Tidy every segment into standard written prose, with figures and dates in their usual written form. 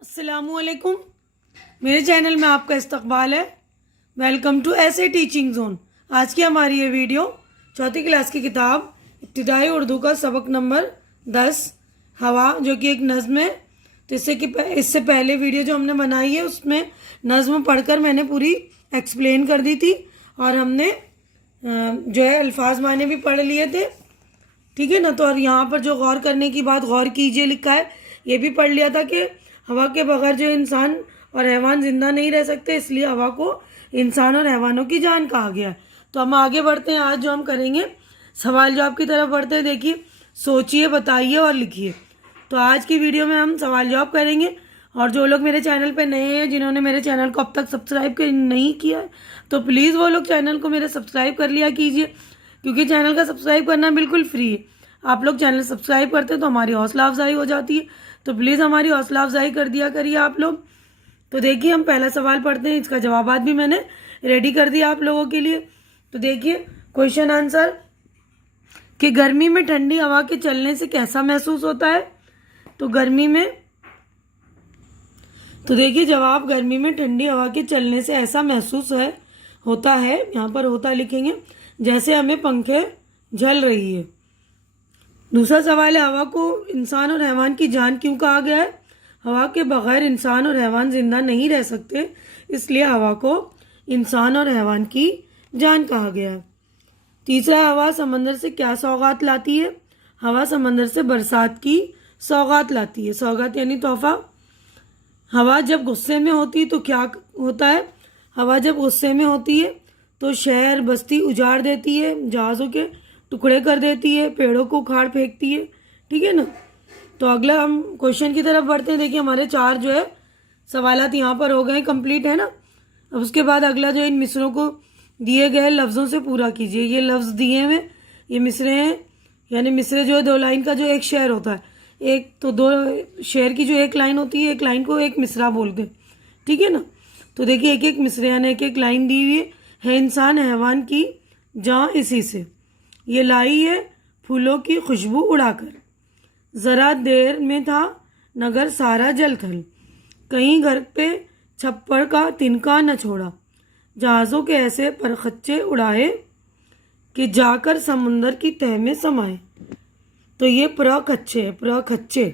अस्सलामुअलैकुम। मेरे चैनल में आपका इस्तकबाल है। वेलकम टू ऐसे टीचिंग जोन। आज की हमारी ये वीडियो चौथी क्लास की किताब इब्तिदाई उर्दू का सबक नंबर 10 हवा, जो कि एक नज़्म है। तो इससे पहले वीडियो जो हमने बनाई है उसमें नज़्म पढ़कर मैंने पूरी एक्सप्लेन कर दी थी और हमने जो है अल्फाज माने भी पढ़ लिए थे, ठीक है ना। तो और यहाँ पर जो गौर करने की बात, गौर कीजिए लिखा है, ये भी पढ़ लिया था कि हवा के बगैर जो इंसान और हैवान जिंदा नहीं रह सकते, इसलिए हवा को इंसान और हैवानों की जान कहा गया है। तो हम आगे बढ़ते हैं। आज जो हम करेंगे सवाल जवाब की तरफ बढ़ते हैं। देखिए, सोचिए, बताइए और लिखिए। तो आज की वीडियो में हम सवाल जवाब करेंगे। और जो लोग मेरे चैनल पे नए हैं, जिन्होंने मेरे चैनल को अब तक सब्सक्राइब नहीं किया है, तो प्लीज़ वो लोग चैनल को मेरे सब्सक्राइब कर लिया कीजिए, क्योंकि चैनल का सब्सक्राइब करना बिल्कुल फ्री है। आप लोग चैनल सब्सक्राइब करते हैं तो हमारी हौसला अफजाई हो जाती है। तो प्लीज़ हमारी हौसला अफजाई कर दिया करिए आप लोग। तो देखिए, हम पहला सवाल पढ़ते हैं। इसका जवाब भी मैंने रेडी कर दिया आप लोगों के लिए। तो देखिए, क्वेश्चन आंसर कि गर्मी में ठंडी हवा के चलने से कैसा महसूस होता है। तो गर्मी में, तो देखिए जवाब, गर्मी में ठंडी हवा के चलने से ऐसा महसूस होता है, यहाँ पर होता लिखेंगे, जैसे हमें पंखे झल रही है। दूसरा सवाल है, हवा को इंसान और हैवान की जान क्यों कहा गया है। हवा के बगैर इंसान और हैवान जिंदा नहीं रह सकते, इसलिए हवा को इंसान और हैवान की जान कहा गया है। तीसरा, हवा समंदर से क्या सौगात लाती है। हवा समंदर से बरसात की सौगात लाती है। सौगात यानी तोहफा। हवा जब गुस्से में होती है तो क्या होता है। हवा जब गुस्से में होती है तो शहर बस्ती उजाड़ देती है, जहाज़ों के टुकड़े कर देती है, पेड़ों को उखाड़ फेंकती है, ठीक है ना। तो अगला हम क्वेश्चन की तरफ बढ़ते हैं। देखिए, हमारे 4 जो है सवालात यहाँ पर हो गए, कंप्लीट है ना। अब उसके बाद अगला जो इन मिसरों को दिए गए लफ्ज़ों से पूरा कीजिए। ये लफ्ज़ दिए हुए, ये मिसरे हैं, यानी मिसरे जो है 2 लाइन का जो एक शेर होता है, एक तो 2 शेर की जो एक लाइन होती है, एक लाइन को एक मिसरा बोलते हैं, ठीक है ना। तो देखिए, एक एक मिसरे यानी एक एक लाइन दी हुई है। इंसान हैवान की जान इसी से, ये लाई है फूलों की खुशबू उड़ाकर। जरा देर में था नगर सारा जल थल, कहीं घर पे छप्पर का तिनका न छोड़ा। जहाज़ों के ऐसे परखच्चे उड़ाए कि जाकर समुंदर की तह में समाए। तो ये प्रखच्चे है, प्रखच्चे।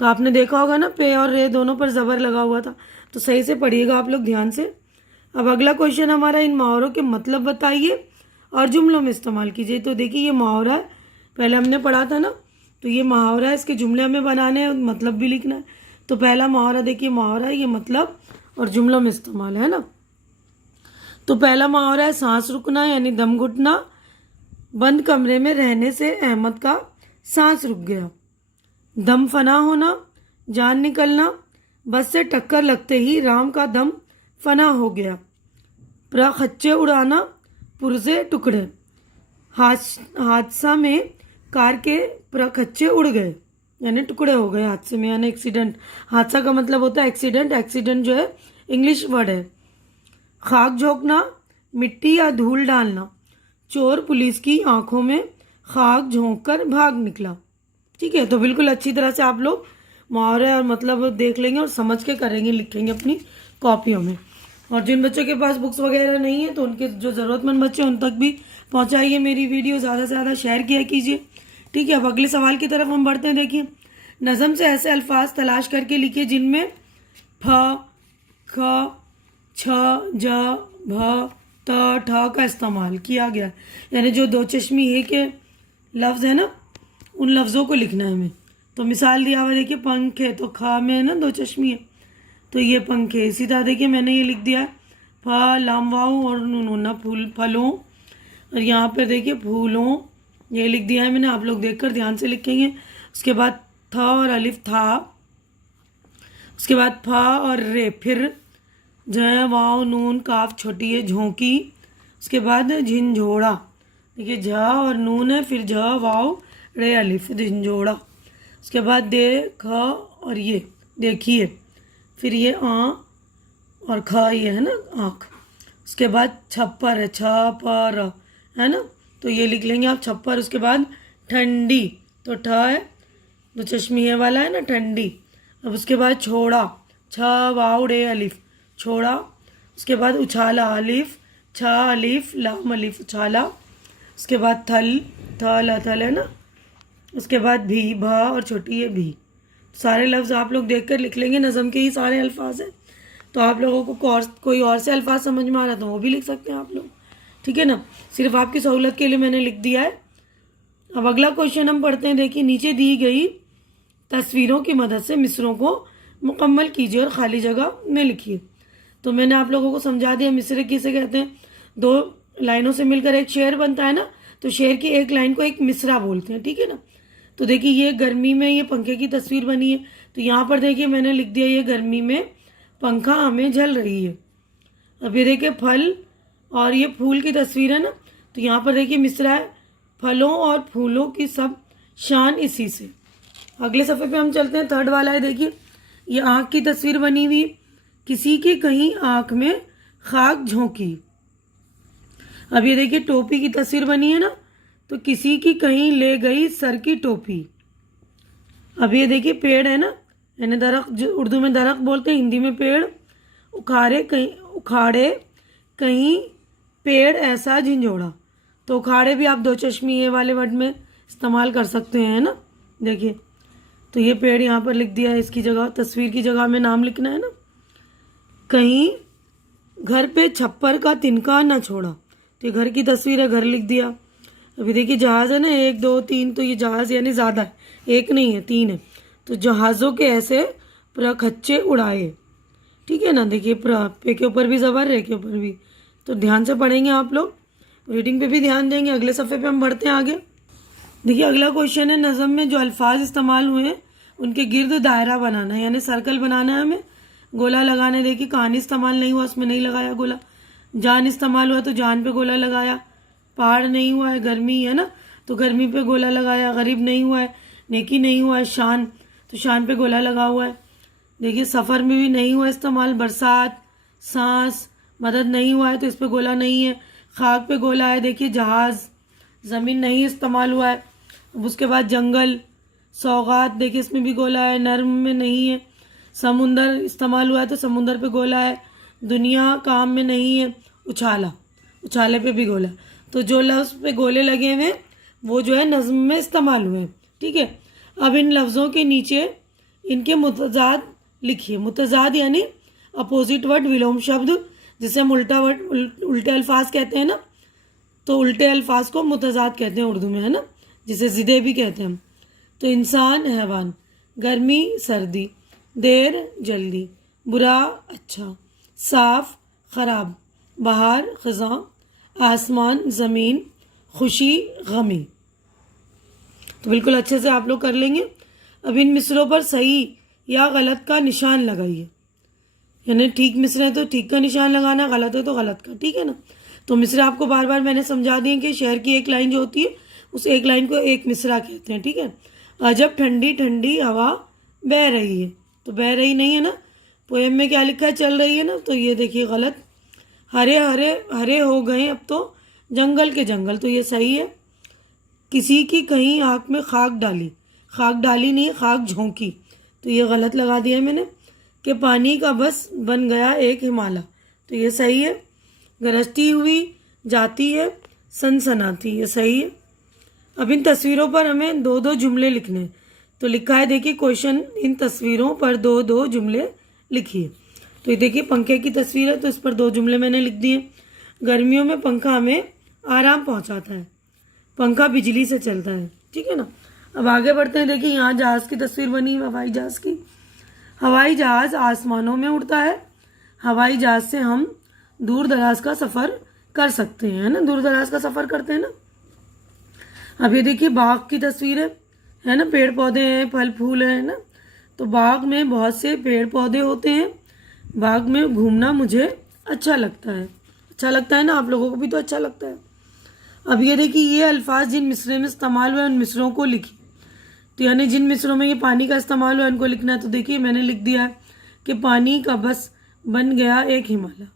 तो आपने देखा होगा ना, पे और रे दोनों पर ज़बर लगा हुआ था। तो सही से पढ़िएगा आप लोग ध्यान से। अब अगला क्वेश्चन हमारा, इन मुहावरों के मतलब बताइए और जुमलों में इस्तेमाल कीजिए। तो देखिए, ये मुहावरा है, पहले हमने पढ़ा था ना। तो ये मुहावरा है, इसके जुमले हमें बनाने हैं, मतलब भी लिखना है। तो पहला मुहावरा देखिए, मुहावरा है, ये मतलब और जुमलों में इस्तेमाल है ना। तो पहला मुहावरा है, सांस रुकना यानी दम घुटना। बंद कमरे में रहने से अहमद का सांस रुक गया। दम फना होना, जान निकलना। बस से टक्कर लगते ही राम का दम फना हो गया। प्रखच्चे उड़ाना, पुर्जे टुकड़े। हादसा में कार के प्रखच्चे उड़ गए, यानी टुकड़े हो गए हादसे में, यानी एक्सीडेंट। हादसा का मतलब होता है एक्सीडेंट। एक्सीडेंट जो है इंग्लिश वर्ड है। खाक झोंकना, मिट्टी या धूल डालना। चोर पुलिस की आंखों में खाक झोंक कर भाग निकला, ठीक है। तो बिल्कुल अच्छी तरह से आप लोग मुहावरे और मतलब देख लेंगे और समझ के करेंगे, लिखेंगे अपनी कॉपियों में। और जिन बच्चों के पास बुक्स वगैरह नहीं है, तो उनके जो ज़रूरतमंद बच्चे उन तक भी पहुंचाइए मेरी वीडियो, ज़्यादा से ज़्यादा शेयर किया कीजिए, ठीक है। अब अगले सवाल की तरफ हम बढ़ते हैं। देखिए, नज़म से ऐसे अल्फाज तलाश करके लिखिए जिनमें फ, ख, छ, ज, भ, त, ठ का इस्तेमाल किया गया, यानी जो 2 चश्मी है के लफ्ज़ है ना, उन लफ्ज़ों को लिखना है हमें। तो मिसाल दिया हुआ देखिए, पंखे, तो खा में है ना 2 चश्मी है, तो ये पंखे। इसी तरह देखिए, मैंने ये लिख दिया है फ, लाम वाऊ और नूना फूल, फलों। और यहाँ पर देखिए फूलों, ये लिख दिया है मैंने, आप लोग देखकर ध्यान से लिखेंगे। उसके बाद थ और अलिफ था, उसके बाद फ और रे, फिर ज, वाव, नून, काफ छोटी है, झोंकी। उसके बाद झिंझोड़ा, देखिए झ और नून है, फिर झ, वाव, रे, अलिफ, झिंझोड़ा। उसके बाद दे, ख और ये देखिए, फिर ये आ और ख, ये है ना आँख। उसके बाद छप्पर है, छ, प, र, है ना, तो ये लिख लेंगे आप, छप्पर। उसके बाद ठंडी, तो ठ है, 2 चश्मी ये वाला है ना, ठंडी। अब उसके बाद छोड़ा, छ वाव डे अलिफ छोड़ा, उसके बाद उछाला अलिफ छ अलिफ लाम अलिफ उछाला, उसके बाद थल थल है ना, उसके बाद भी भ और छोटी है भी। सारे लफ्ज़ आप लोग देखकर लिख लेंगे, नज़म के ही सारे अल्फाज हैं। तो आप लोगों को कोई और से अल्फाज समझ में आ रहा तो वो भी लिख सकते हैं आप लोग, ठीक है ना। सिर्फ आपकी सहूलत के लिए मैंने लिख दिया है। अब अगला क्वेश्चन हम पढ़ते हैं। देखिए, नीचे दी गई तस्वीरों की मदद से मिसरों को मुकम्मल कीजिए और खाली जगह में लिखिए। तो मैंने आप लोगों को समझा दिया मिसरे किसे कहते हैं। दो लाइनों से मिलकर एक शेर बनता है ना, तो शेर की एक लाइन को एक मिसरा बोलते हैं, ठीक है ना। तो देखिए, ये गर्मी में ये पंखे की तस्वीर बनी है, तो यहाँ पर देखिए मैंने लिख दिया ये गर्मी में पंखा हमें झल रही है। अब ये देखिए फल और ये फूल की तस्वीर है ना, तो यहाँ पर देखिए मिसरा है, फलों और फूलों की सब शान इसी से। अगले सफ़े पे हम चलते हैं, थर्ड वाला है। देखिए, ये आँख की तस्वीर बनी हुई, किसी की कहीं आँख में खाक झोंकी। अब ये देखिए टोपी की तस्वीर बनी है ना, तो किसी की कहीं ले गई सर की टोपी। अब ये देखिए पेड़ है ना, यानी दरख्त, जो उर्दू में दरख्त बोलते हैं, हिंदी में पेड़। उखाड़े कहीं पेड़ ऐसा झंझोड़ा। तो उखाड़े भी आप दो चश्मी ये वाले वर्ड में इस्तेमाल कर सकते हैं ना। देखिए, तो ये पेड़ यहाँ पर लिख दिया है, इसकी जगह तस्वीर की जगह में नाम लिखना है ना। कहीं घर पे छप्पर का तिनका न छोड़ा, तो ये घर की तस्वीर है, घर लिख दिया। अभी देखिए जहाज़ है ना, 1 2 3, तो ये जहाज़ यानी ज़्यादा है, एक नहीं है 3 है। तो जहाज़ों के ऐसे प्रखच्चे उड़ाए, ठीक है ना। देखिए पे के ऊपर भी ज़बर, रे के ऊपर भी, तो ध्यान से पढ़ेंगे आप लोग, रीडिंग पे भी ध्यान देंगे। अगले सफ़े पे हम बढ़ते हैं आगे। देखिए अगला क्वेश्चन है, नज़म में जो अल्फाज इस्तेमाल हुए हैं उनके गिर्द दायरा बनाना है, यानी सर्कल बनाना है हमें। गोला लगाना है। देखिए कहानी इस्तेमाल नहीं हुआ, उसमें नहीं लगाया गोला। जान इस्तेमाल हुआ तो जान पे गोला लगाया। पहाड़ नहीं हुआ है, गर्मी है ना, तो गर्मी पे गोला लगाया। गरीब नहीं हुआ है, नेकी नहीं हुआ है, शान, तो शान पे गोला लगा हुआ है। देखिए सफ़र में भी नहीं हुआ इस्तेमाल, बरसात, सांस, मदद नहीं हुआ है तो इस पर गोला नहीं है। खाक पे गोला है। देखिए जहाज़, ज़मीन नहीं इस्तेमाल हुआ है। अब उसके बाद जंगल, सौगात, देखिए इसमें भी गोला है, नर्म में नहीं है। समुंदर इस्तेमाल हुआ है तो समुंदर पे गोला है। दुनिया काम में नहीं है। उछाला, उछाले पे भी गोला। तो जो लफ्ज़ पे गोले लगे हुए वो जो है नज़्म में इस्तेमाल हुए, ठीक है। अब इन लफ्ज़ों के नीचे इनके मुतज़ाद लिखिए। मुतज़ाद यानी अपोजिट वर्ड, विलोम शब्द, जिसे हम उल्टा वर्ड, उल्टे अल्फाज कहते हैं ना, तो उल्टे अल्फाज को मुतज़ाद कहते हैं उर्दू में, है ना, जिसे ज़िदे भी कहते हैं हम। तो इंसान हैवान, गर्मी सर्दी, देर जल्दी, बुरा अच्छा, साफ खराब, बहार ख़ज़ां, आसमान ज़मीन, खुशी गमी। तो बिल्कुल अच्छे से आप लोग कर लेंगे। अब इन मिसरों पर सही या गलत का निशान लगाइए, यानी ठीक मिसरे है तो ठीक का निशान लगाना, गलत है तो गलत का, ठीक है ना। तो मिसरे आपको बार बार मैंने समझा दिए कि शहर की एक लाइन जो होती है उस एक लाइन को एक मिसरा कहते हैं, ठीक है। अजब ठंडी ठंडी हवा बह रही है, तो बह रही नहीं है ना, पोएम में क्या लिखा है, चल रही है ना, तो ये देखिए गलत। हरे हरे हरे हो गए अब तो जंगल के जंगल, तो ये सही है। किसी की कहीं आँख में खाक डाली, खाक डाली नहीं, खाक झोंकी, तो ये गलत लगा दिया मैंने। कि पानी का बस बन गया एक हिमालय, तो ये सही है। गरजती हुई जाती है सनसनाती, ये सही है। अब इन तस्वीरों पर हमें 2-2 जुमले लिखने हैं। तो लिखा है, देखिए क्वेश्चन, इन तस्वीरों पर 2-2 जुमले लिखिए। तो ये देखिए पंखे की तस्वीर है, तो इस पर 2 जुमले मैंने लिख दिए। गर्मियों में पंखा हमें आराम पहुंचाता है, पंखा बिजली से चलता है, ठीक है ना। अब आगे बढ़ते हैं। देखिए यहाँ जहाज़ की तस्वीर बनी है, हवाई जहाज़ की। हवाई जहाज़ आसमानों में उड़ता है, हवाई जहाज़ से हम दूर दराज का सफ़र कर सकते हैं, है ना, दूर दराज का सफ़र करते हैं ना। अब ये देखिए बाग की तस्वीर है ना, पेड़ पौधे हैं, फल फूल है ना, तो बाग में बहुत से पेड़ पौधे होते हैं। बाग में घूमना मुझे अच्छा लगता है, अच्छा लगता है ना, आप लोगों को भी तो अच्छा लगता है। अब ये देखिए ये अल्फाज जिन मिसरे में इस्तेमाल हुआ है उन मिसरों को लिखिए। तो यानी जिन मिसरों में ये पानी का इस्तेमाल हुआ है उनको लिखना है। तो देखिए मैंने लिख दिया है कि पानी का बस बन गया एक हिमालय।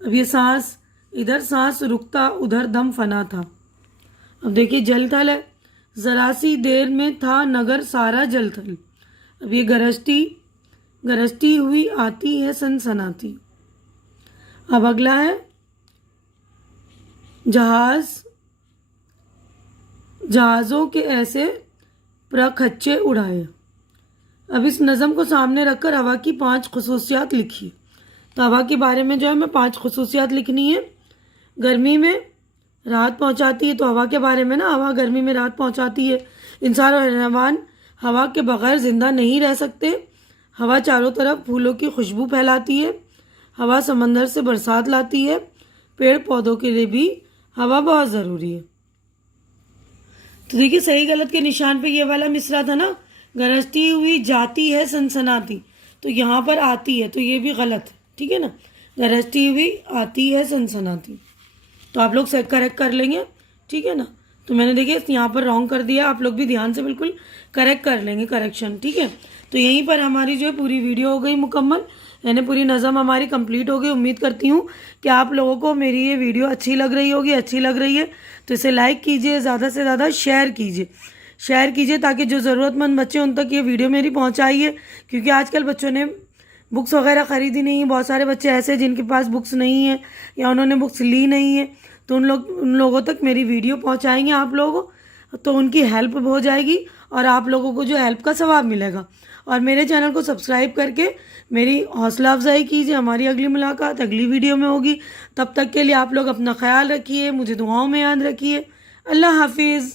अब ये सांस, इधर सांस रुकता उधर दम फना था। अब देखिए जल थल है, ज़रा सी देर में था नगर सारा जल थल। अब ये गरजती, गरजती हुई आती है सनसनाती। अब अगला है जहाज़ों के ऐसे प्रखच्चे उड़ाए। अब इस नज़म को सामने रखकर हवा की 5 खुसूसियात लिखिए। तो हवा के बारे में जो है मैं 5 खुसूसियात लिखनी है। गर्मी में राहत पहुंचाती है, तो हवा के बारे में ना, हवा गर्मी में राहत पहुंचाती है। इंसान और हैवान हवा के बगैर ज़िंदा नहीं रह सकते। हवा चारों तरफ फूलों की खुशबू फैलाती है। हवा समंदर से बरसात लाती है। पेड़ पौधों के लिए भी हवा बहुत ज़रूरी है। तो देखिए सही गलत के निशान पे ये वाला मिसरा था ना, गरजती हुई जाती है सनसनाती, तो यहाँ पर आती है, तो ये भी गलत है, ठीक है ना। गरजती हुई आती है सनसनाती, तो आप लोग करेक्ट कर लेंगे, ठीक है ना। तो मैंने देखिए यहाँ पर रॉन्ग कर दिया, आप लोग भी ध्यान से बिल्कुल करेक्ट कर लेंगे, करेक्शन, ठीक है। तो यहीं पर हमारी जो है पूरी वीडियो हो गई मुकम्मल, यानी पूरी नज़म हमारी कंप्लीट हो गई। उम्मीद करती हूँ कि आप लोगों को मेरी ये वीडियो अच्छी लग रही होगी। अच्छी लग रही है तो इसे लाइक कीजिए, ज़्यादा से ज़्यादा शेयर कीजिए ताकि जो ज़रूरतमंद बच्चे उन तक ये वीडियो मेरी पहुँचाइए, क्योंकि आजकल बच्चों ने बुक्स वगैरह ख़रीदी नहीं है। बहुत सारे बच्चे ऐसे हैं जिनके पास बुक्स नहीं है या उन्होंने बुक्स ली नहीं है, तो उन लोगों तक मेरी वीडियो पहुँचाएंगे आप लोग, तो उनकी हेल्प हो जाएगी और आप लोगों को जो हेल्प का सवाब मिलेगा। और मेरे चैनल को सब्सक्राइब करके मेरी हौसला अफजाई कीजिए। हमारी अगली मुलाकात अगली वीडियो में होगी। तब तक के लिए आप लोग अपना ख्याल रखिए, मुझे दुआओं में याद रखिए। अल्लाह हाफिज़।